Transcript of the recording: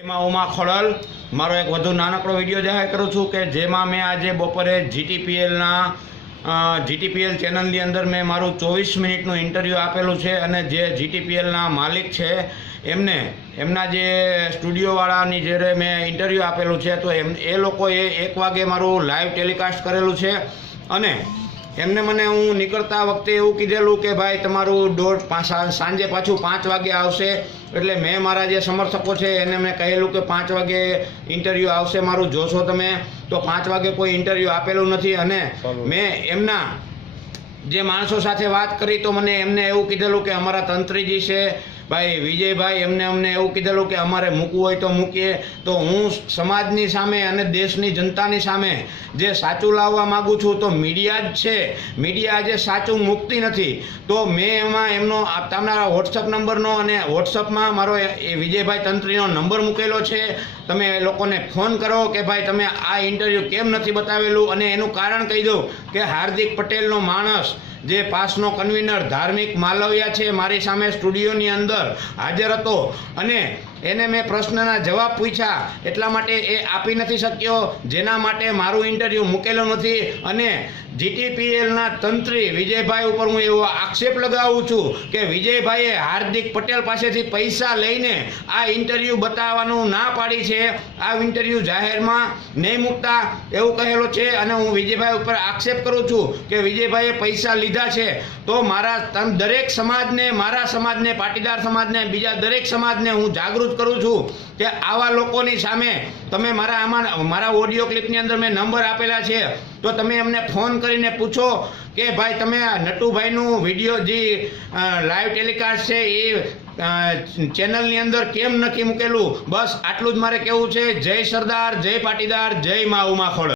ઉમા ખોડલ મારો એક વધુ નાનકડો વિડીયો જાહેર કરું છું કે જેમાં મેં આજે બપોરે જીટીપીએલ ચેનલની અંદર મેં મારું 24 મિનિટનું ઇન્ટરવ્યૂ આપેલું છે અને જે જીટીપીએલના માલિક છે એમના જે સ્ટુડિયોવાળાની જ્યારે મેં ઇન્ટરવ્યૂ આપેલું છે તો એ લોકોએ 1 વાગે મારું લાઈવ ટેલિકાસ્ટ કરેલું છે અને એમને મને હું નીકળતા વખતે એવું કીધેલું કે ભાઈ તમારું સાંજે પાછું 5 વાગે આવશે એટલે મેં મારા જે સમર્થકો છે એને મેં કહેલું કે 5 વાગે ઇન્ટરવ્યૂ આવશે મારું જોશો તમે તો 5 વાગે કોઈ ઇન્ટરવ્યૂ આપેલું નથી અને મેં એમના જે માણસો સાથે વાત કરી તો એમને એવું કીધેલું કે અમારા તંત્રીજી છે ભાઈ વિજયભાઈ અમને એવું કીધેલું કે અમારે મૂકવું હોય તો મૂકીએ તો હું સમાજની સામે અને દેશની જનતાની સામે જે સાચું લાવવા માગું છું તો મીડિયા જ છે મીડિયા આજે સાચું મૂકતી નથી તો મેં એમાં એમનો તમારા વોટ્સઅપ નંબરનો અને વોટ્સઅપમાં મારો એ વિજયભાઈ તંત્રીનો નંબર મૂકેલો છે તમે એ લોકોને ફોન કરો કે ભાઈ તમે આ ઇન્ટરવ્યૂ કેમ નથી બતાવેલું અને એનું કારણ કહી દઉં કે હાર્દિક પટેલનો માણસ જે પાસનો કન્વીનર ધાર્મિક માલવિયા છે મારી સામે સ્ટુડિયોની અંદર હાજર હતો અને એને મેં પ્રશ્નના જવાબ પૂછ્યા એટલા માટે એ આપી નથી શક્યો જેના માટે મારું ઇન્ટરવ્યૂ મૂકેલું નથી અને જીટીપીએલના તંત્રી વિજયભાઈ ઉપર હું એવો આક્ષેપ લગાવું છું કે વિજયભાઈએ હાર્દિક પટેલ પાસેથી પૈસા લઈને આ ઇન્ટરવ્યૂ બતાવવાનું ના પાડી છે આ ઇન્ટરવ્યૂ જાહેરમાં નહીં મૂકતા એવું કહેલું છે અને હું વિજયભાઈ ઉપર આક્ષેપ કરું છું કે વિજયભાઈએ પૈસા લીધા છે તો મારા દરેક સમાજને મારા સમાજને પાટીદાર સમાજને બીજા દરેક સમાજને હું જાગૃત કરું છું કે આવા લોકોની સામે તમે મારા ઓડિયો ક્લિપની અંદર મેં નંબર આપેલા છે તો તમે એમને ફોન કરીને પૂછો કે ભાઈ તમે નટુભાઈનું વિડીયો જે લાઈવ ટેલિકાસ્ટ છે એ ચેનલની અંદર કેમ નથી મૂકેલું બસ આટલું જ મારે કહેવું છે જય સરદાર જય પાટીદાર જય મા ઉમા ખોડલ।